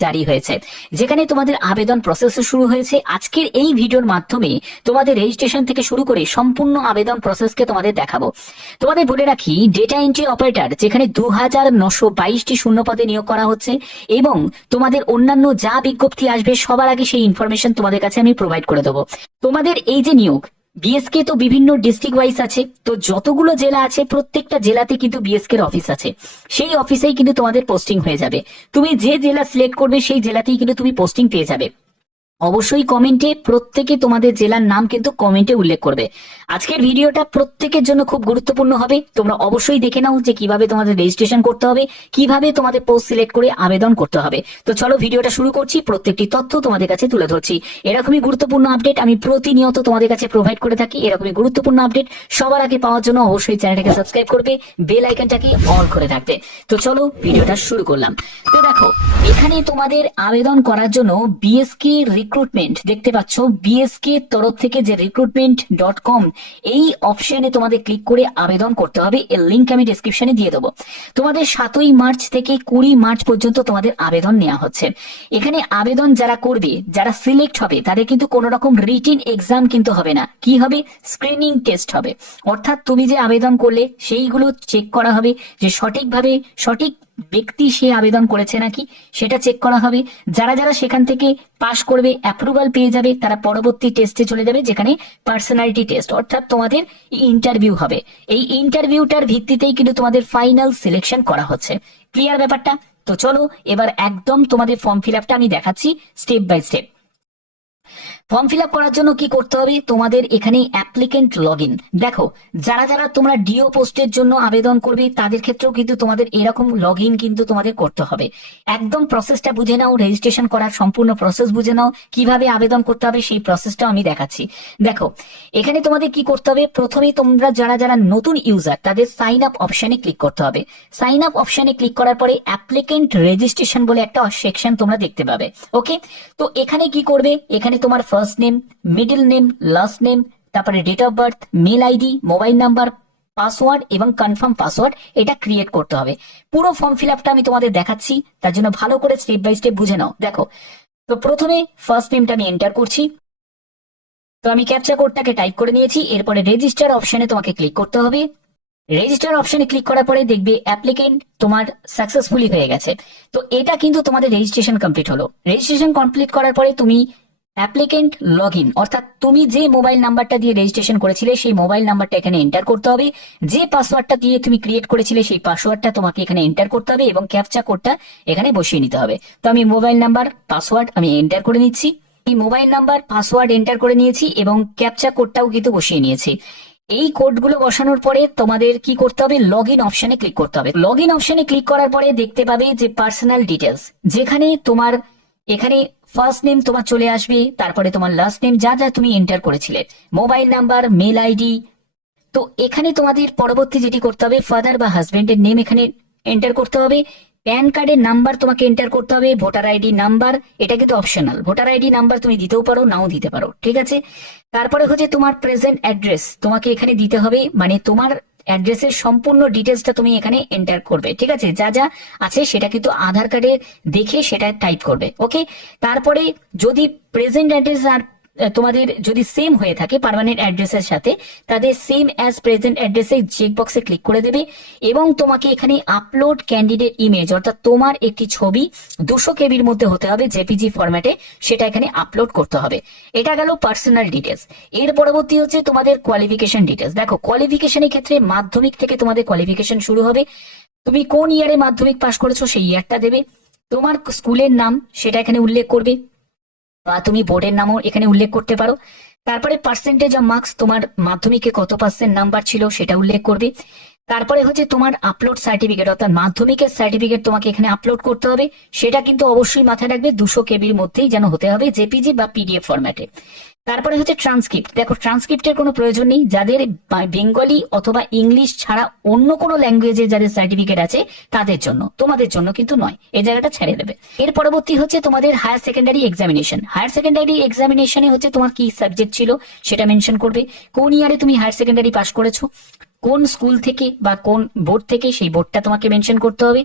জারি হয়েছে। যেখানে তোমাদের আবেদন প্রসেস শুরু হয়েছে। আজকের এই ভিডিওর মাধ্যমে তোমাদের রেজিস্ট্রেশন থেকে শুরু করে সম্পূর্ণ আবেদন প্রসেসকে তোমাদের দেখাবো। তোমাদের বলে রাখি ডেটা এন্ট্রি অপারেটর যেখানে দু হাজার নশো বাইশটি শূন্য পদে নিয়োগ করা হচ্ছে এবং তোমাদের অন্যান্য যা বিজ্ঞপ্তি আসবে সবার আগে সেই ইনফরমেশন তোমাদের কাছে আমি প্রোভাইড করে দেবো। তোমাদের এই যে নিয়োগ বিএসকে তো বিভিন্ন ডিস্ট্রিক্ট ওয়াইজ আছে। তো যতগুলো জেলা আছে, প্রত্যেকটা জেলাতে কিন্তু বিএসকে এর অফিস আছে। সেই অফিসেই কিন্তু তোমাদের পোস্টিং হয়ে যাবে। তুমি যে জেলা সিলেক্ট করবে, সেই জেলাতেই কিন্তু তুমি পোস্টিং পেয়ে যাবে। অবশ্যই কমেন্টে প্রত্যেকে তোমাদের জেলার নাম কিন্তু কমেন্টে উল্লেখ করবে। আজকের ভিডিওটা প্রত্যেকের জন্য খুব গুরুত্বপূর্ণ হবে। তোমরা অবশ্যই দেখে নাও যে কীভাবে তোমাদের রেজিস্ট্রেশন করতে হবে, কীভাবে তোমাদের পোস্ট সিলেক্ট করে আবেদন করতে হবে। তো চলো ভিডিওটা শুরু করছি, প্রত্যেকটি তথ্য তোমাদের কাছে তুলে ধরছি। এরকমই গুরুত্বপূর্ণ আপডেট আমি প্রতিনিয়ত তোমাদের কাছে প্রোভাইড করে থাকি, এরকমই গুরুত্বপূর্ণ আপডেট সবার আগে পাওয়ার জন্য অবশ্যই চ্যানেলটাকে সাবস্ক্রাইব করবে বেল আইকনটাকে অন করে রাখবে। তো চলো ভিডিওটা শুরু করলাম। তো দেখো, এখানে তোমাদের আবেদন করার জন্য বিএসকে রিক্রুটমেন্ট দেখতে পাচ্ছ বিএসকে তরফ থেকে যে রিক্রুটমেন্ট ডট কম এই অপশনে তোমাদের ক্লিক করে আবেদন করতে হবে। এর লিঙ্ক আমি ডিসক্রিপশনে দিয়ে দেবো। তোমাদের সাতই মার্চ থেকে কুড়ি মার্চ পর্যন্ত তোমাদের আবেদন নেওয়া হচ্ছে। এখানে আবেদন যারা করবে, যারা সিলেক্ট হবে, তাদের কিন্তু কোনো রকম রিটিন এক্সাম কিন্তু হবে না। কি হবে? স্ক্রিনিং টেস্ট হবে। অর্থাৎ তুমি যে আবেদন করলে, সেইগুলো চেক করা হবে যে সঠিকভাবে, সঠিক ব্যক্তি সে আবেদন করেছে নাকি, সেটা চেক করা হবে। যারা যারা সেখান থেকে পাশ করবে অ্যাপ্রুভাল পেয়ে যাবে, তারা পরবর্তী টেস্টে চলে যাবে, যেখানে পার্সোনালিটি টেস্ট অর্থাৎ তোমাদের ইন্টারভিউ হবে। এই ইন্টারভিউটার ভিত্তিতেই কিন্তু তোমাদের ফাইনাল সিলেকশন করা হচ্ছে। ক্লিয়ার ব্যাপারটা? তো চলো, এবার একদম তোমাদের ফর্ম ফিল আমি দেখাচ্ছি step by step form fill করার জন্য কি করতে হবে? তোমাদের এখানে অ্যাপ্লিকেন্ট লগ দেখো, যারা যারা তোমরা ডিও পোস্টের জন্য আবেদন করবে, তাদের ক্ষেত্রেও কিন্তু তোমাদের এরকম লগ কিন্তু তোমাদের করতে হবে। একদম প্রসেসটা বুঝে নাও রেজিস্ট্রেশন করার সম্পূর্ণ প্রসেস বুঝে নাও, কীভাবে আবেদন করতে হবে সেই প্রসেসটা আমি দেখাচ্ছি। দেখো, এখানে তোমাদের কি করতে হবে? প্রথমে তোমরা যারা যারা নতুন ইউজার তাদের সাইন আপ অপশনে ক্লিক করতে হবে। সাইন আপ অপশনে ক্লিক করার পরে অ্যাপ্লিকেন্ট রেজিস্ট্রেশন বলে একটা সেকশন তোমরা দেখতে পাবে। ওকে তো এখানে কি করবে? এখানে তোমার first name middle name last name তারপরে date of birth mail ID mobile number password এবং কনফার্ম পাসওয়ার্ড এটা ক্রিয়েট করতে হবে। পুরো ফর্ম ফিল আপটা আমি তোমাদের দেখাচ্ছি, তার জন্য ভালো করে স্টেপ বাই স্টেপ বুঝে নাও। দেখো, তো প্রথমে ফার্স্ট নেমটা আমি এন্টার করছি। তো আমি ক্যাপচা কোডটাকে টাইপ করে নিয়েছি, এরপরে রেজিস্টার অপশনে তোমাকে ক্লিক করতে হবে। রেজিস্টার অপশনে ক্লিক করার পরে দেখবে অ্যাপ্লিকেন্ট তোমার সাকসেসফুলি হয়ে গেছে। তো এটা কিন্তু তোমাদের রেজিস্ট্রেশন কমপ্লিট হলো। রেজিস্ট্রেশন কমপ্লিট করার পরে তুমি অ্যাপ্লিকেন্ট লগ ইন অর্থাৎ তুমি যে মোবাইল নাম্বারটা দিয়ে রেজিস্ট্রেশন করেছিলে, সেই মোবাইল নাম্বারটা এখানে এন্টার করতে হবে। যে পাসওয়ার্ডটা দিয়ে তুমি ক্রিয়েট করেছিলে, সেই পাসওয়ার্ডটা তোমাকে এখানে এন্টার করতে হবে এবং ক্যাপচা কোডটা এখানে বসিয়ে নিতে হবে। তো আমি মোবাইল নাম্বার পাসওয়ার্ড আমি এন্টার করে নিচ্ছি। এই মোবাইল নাম্বার পাসওয়ার্ড এন্টার করে নিয়েছি এবং ক্যাপচা কোডটাও কিন্তু বসিয়ে নিয়েছি। এই কোডগুলো বসানোর পরে তোমাদের কি করতে হবে? লগ ইন অপশনে ক্লিক করতে হবে। লগ ইন অপশনে ক্লিক করার পরে দেখতে পাবে যে পার্সোনাল ডিটেলস যেখানে তোমার, এখানে ফার্স্ট নেম তোমার চলে আসবে, তারপরে তোমার লাস্ট নেম যা যা তুমি এন্টার করেছিলে। মোবাইল নাম্বার মেল আইডি তো এখানে তোমাদের পরবর্তী যেটি করতে হবে ফাদার বা হাজবেন্ডের নেম এখানে এন্টার করতে হবে। প্যান কার্ডের নাম্বার তোমাকে এন্টার করতে হবে ভোটার আইডি নাম্বার এটা কিন্তু অপশনাল ভোটার আইডি নাম্বার তুমি দিতেও পারো, নাও দিতে পারো, ঠিক আছে? তারপরে হচ্ছে তোমার প্রেজেন্ট অ্যাড্রেস তোমাকে এখানে দিতে হবে মানে তোমার অ্যাড্রেসের সম্পূর্ণ ডিটেলসটা তুমি এখানে এন্টার করবে, ঠিক আছে? যা যা আছে সেটা কিন্তু আধার কার্ডে দেখে সেটা টাইপ করবে ওকে তারপরে যদি প্রেজেন্ট অ্যাড্রেস আর তোমাদের যদি সেম হয়ে থাকে পার্মানেন্ট অ্যাড্রেসের সাথে, তাদের সেম অ্যাজ প্রেজেন্ট অ্যাড্রেসে চেক বক্সে ক্লিক করে দেবে এবং তোমাকে এখানে আপলোড ক্যান্ডিডেট ইমেজ অর্থাৎ তোমার একটি ছবি দুশো কেবির মধ্যে হতে হবে জেপিজি ফরম্যাটে সেটা এখানে আপলোড করতে হবে। এটা গেল পার্সোনাল ডিটেলস এর পরবর্তী হচ্ছে তোমাদের কোয়ালিফিকেশন ডিটেলস দেখো কোয়ালিফিকেশনের ক্ষেত্রে মাধ্যমিক থেকে তোমাদের কোয়ালিফিকেশন শুরু হবে। তুমি কোন ইয়ারে মাধ্যমিক পাশ করেছ সেই ইয়ারটা দেবে। তোমার স্কুলের নাম, সেটা এখানে উল্লেখ করবে। বা তুমি বোর্ডের নামও এখানে উল্লেখ করতে পারো। তারপরে পার্সেন্টেজ অফ মার্কস তোমার মাধ্যমিকে কত পার্সেন্ট নাম্বার ছিল সেটা উল্লেখ করবে। তারপরে হচ্ছে তোমার আপলোড সার্টিফিকেট অর্থাৎ মাধ্যমিকের সার্টিফিকেট তোমাকে এখানে আপলোড করতে হবে। সেটা কিন্তু অবশ্যই মাথায় রাখবে, দুশো কেবির মধ্যেই যেন হতে হবে, জেপিজি বা পিডিএফ ফরম্যাটে তারপরে হচ্ছে ট্রান্সক্রিপ্ট দেখো ট্রান্সক্রিপ্টের কোনো প্রয়োজন নেই। যাদের বেঙ্গলি অথবা ইংলিশ ছাড়া অন্য কোনো ল্যাঙ্গুয়েজে যাদের সার্টিফিকেট আছে, তাদের জন্য। তোমাদের জন্য কিন্তু নয়। এই জায়গাটা ছেড়ে দেবে। এর পরবর্তী হচ্ছে তোমাদের higher secondary examination higher secondary এক্সামিনেশনে হচ্ছে তোমার কি সাবজেক্ট ছিল, সেটা মেনশন করবে। কোন ইয়ারে তুমি হায়ার সেকেন্ডারি পাস করেছ? কোন স্কুল থেকে বা কোন বোর্ড থেকে সেই বোর্ডটা তোমাকে মেনশন করতে হবে।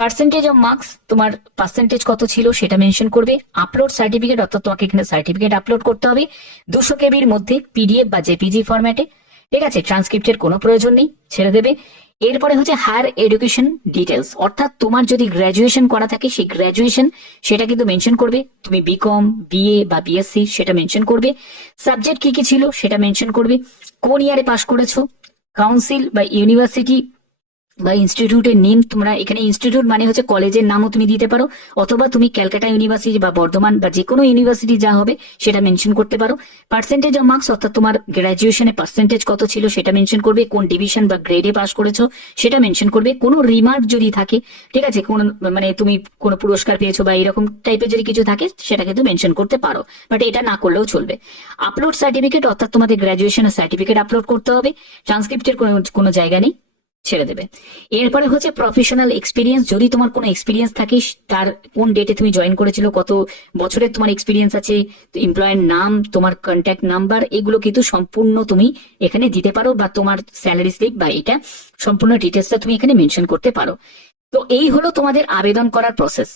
পার্সেন্টেজ অফ মার্কস তোমার পার্সেন্টেজ কত ছিল সেটা মেনশন করবে। আপলোড সার্টিফিকেট অর্থাৎ তোমাকে এখানে সার্টিফিকেট আপলোড করতে হবে। দুশো কেবির মধ্যে পিডিএফ বা জেপিজি ফরম্যাটে ঠিক আছে? ট্রান্সক্রিপ্টের কোনো প্রয়োজন নেই, ছেড়ে দেবে। এরপরে হচ্ছে হায়ার এডুকেশন ডিটেলস অর্থাৎ তোমার যদি গ্র্যাজুয়েশন করা থাকে, সেই গ্র্যাজুয়েশন সেটা কিন্তু মেনশন করবে। তুমি বিকম বিএ বা বিএসসি সেটা মেনশন করবে। সাবজেক্ট কি কি ছিল সেটা মেনশন করবে। কোন ইয়ারে পাশ করেছ? কাউন্সিল বা ইউনিভার্সিটি বা ইনস্টিটিউটের নেম তোমরা এখানে ইনস্টিটিউট মানে হচ্ছে কলেজের নামও তুমি দিতে পারো, অথবা তুমি ক্যালকাটা ইউনিভার্সিটি বা বর্ধমান বা যে কোনো ইউনিভার্সিটি যা হবে সেটা মেনশন করতে পারো। পার্সেন্টেজ অফ মার্কস অর্থাৎ তোমার গ্র্যাজুয়েশনে পার্সেন্টেজ কত ছিল সেটা মেনশন করবে, কোন ডিভিশন বা গ্রেডে পাস করেছ সেটা মেনশন করবে। কোনো রিমার্ক যদি থাকে, ঠিক আছে, কোন মানে তুমি কোনো পুরস্কার পেয়েছ বা এরকম টাইপের যদি কিছু থাকে, সেটা কিন্তু মেনশন করতে পারো বাট এটা না করলেও চলবে। আপলোড সার্টিফিকেট অর্থাৎ তোমাদের গ্র্যাজুয়েশনের সার্টিফিকেট আপলোড করতে হবে ট্রান্সক্রিপ্টের কোনো কোনো জায়গা নেই। ছেড়ে দেবে। এরপরে হচ্ছে প্রফেশনাল এক্সপিরিয়েন্স যদি তোমার কোনো এক্সপিরিয়েন্স থাকিস তার কোন ডেটে তুমি জয়েন করেছিল, কত বছরের তোমার এক্সপিরিয়েন্স আছে এমপ্লয়ের নাম, তোমার কন্ট্যাক্ট নাম্বার এগুলো কিন্তু সম্পূর্ণ তুমি এখানে দিতে পারো বা তোমার স্যালারি স্লিপ বা এটা সম্পূর্ণ ডিটেলসটা তুমি এখানে মেনশন করতে পারো। তো এই হলো তোমাদের আবেদন করার প্রসেস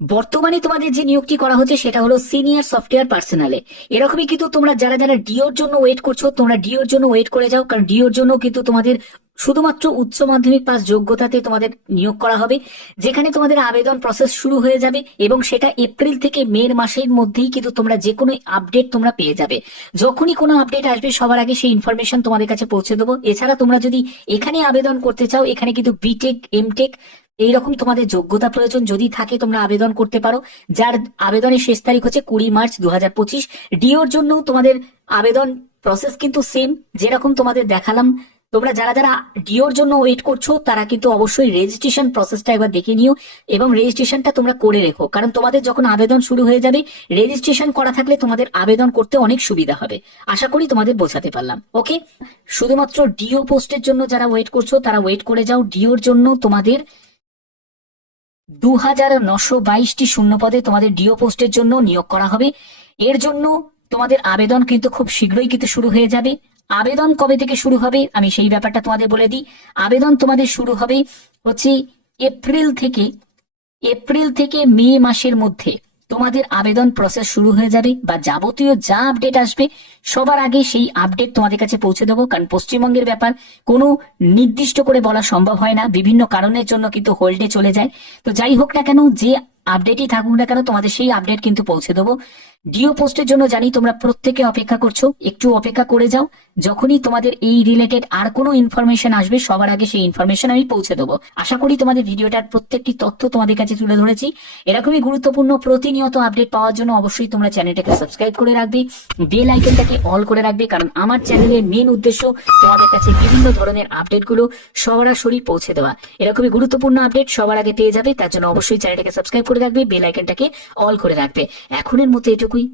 বর্তমানে তোমাদের যে নিয়োগটি করা হচ্ছে সেটা হলো সিনিয়র সফটওয়্যার পার্সোনালে এরকমই কিন্তু তোমরা যারা যারা ডিওর জন্য ওয়েট করছ, তোমরা ডিওর জন্য ওয়েট করে যাও, কারণ ডিওর জন্য কিন্তু তোমাদের শুধুমাত্র উচ্চ মাধ্যমিক পাস যোগ্যতাতে তোমাদের নিয়োগ করা হবে, যেখানে তোমাদের আবেদন প্রসেস শুরু হয়ে যাবে এবং সেটা এপ্রিল থেকে মে মাসের মধ্যেই কিন্তু তোমরা যে কোনো আপডেট তোমরা পেয়ে যাবে। যখনই কোনো আপডেট আসবে, সবার আগে সেই ইনফরমেশন তোমাদের কাছে পৌঁছে দেবো। এছাড়া তোমরা যদি এখানে আবেদন করতে চাও, এখানে কিন্তু বিটেক এমটেক এইরকম তোমাদের যোগ্যতা প্রয়োজন যদি থাকে, তোমরা আবেদন করতে পারো। যার আবেদনের শেষ তারিখ হচ্ছে কুড়ি মার্চ দু হাজার পঁচিশ। ডিওর জন্য তোমাদের আবেদন প্রসেস কিন্তু সেম যেরকম তোমাদের দেখালাম। তোমরা যারা যারা ডিওর জন্য ওয়েট করছ, তারা কিন্তু অবশ্যই রেজিস্ট্রেশন প্রসেসটা একবার দেখে নিও এবং রেজিস্ট্রেশনটা তোমরা করে রেখো। কারণ তোমাদের যখন আবেদন শুরু হয়ে যাবে রেজিস্ট্রেশন করা থাকলে তোমাদের আবেদন করতে অনেক সুবিধা হবে। আশা করি তোমাদের বোঝাতে পারলাম। ওকে? শুধুমাত্র ডিও পোস্টের জন্য যারা ওয়েট করছ, তারা ওয়েট করে যাও। ডিওর জন্য তোমাদের দু হাজার নশো বাইশটি শূন্য পদে তোমাদের ডিও পোস্টের জন্য নিয়োগ করা হবে। এর জন্য তোমাদের আবেদন কিন্তু খুব শীঘ্রই কিন্তু শুরু হয়ে যাবে। আবেদন কবে থেকে শুরু হবে আমি সেই ব্যাপারটা তোমাদের বলে দিই। আবেদন তোমাদের শুরু হবে হচ্ছে এপ্রিল থেকে এপ্রিল থেকে মে মাসের মধ্যে। তোমাদের আবেদন প্রসেস শুরু হয়ে যাবে বা যাবতীয় যা আপডেট আসবে, সবার আগে সেই আপডেট তোমাদের কাছে পৌঁছে দেবো। কারণ পশ্চিমবঙ্গের ব্যাপার কোনো নির্দিষ্ট করে বলা সম্ভব হয় না। বিভিন্ন কারণের জন্য কিন্তু হোল্ডে চলে যায়। তো যাই হোক না কেন, যে আপডেটই থাকুক না কেন, তোমাদের সেই আপডেট কিন্তু পৌঁছে দেবো। ডিও পোস্টের জন্য জানি তোমরা প্রত্যেকে অপেক্ষা করছ, একটু অপেক্ষা করে যাও, যখনই তোমাদের এই রিলেটেড আর কোনো ইনফরমেশন আসবে, সবার আগে সেই ইনফরমেশন আমি পৌঁছে দেবো। আশা করি তোমাদের ভিডিওটার প্রত্যেকটি তথ্য তোমাদের কাছে তুলে ধরেছি। এরকমই গুরুত্বপূর্ণ প্রতিনিয়ত আপডেট পাওয়ার জন্য অবশ্যই তোমরা চ্যানেলটাকে সাবস্ক্রাইব করে রাখবে বেল আইকনটাকে অল করে রাখবে, কারণ আমার চ্যানেলের মেন উদ্দেশ্য তোমাদের কাছে বিভিন্ন ধরনের আপডেটগুলো সরাসরি পৌঁছে দেওয়া। এরকমই গুরুত্বপূর্ণ আপডেট সবার আগে পেয়ে যাবে, তার জন্য অবশ্যই চ্যানেলটাকে সাবস্ক্রাইব করে রাখবে বেল আইকনটাকে অল করে রাখবে। এখনের মতো Oui.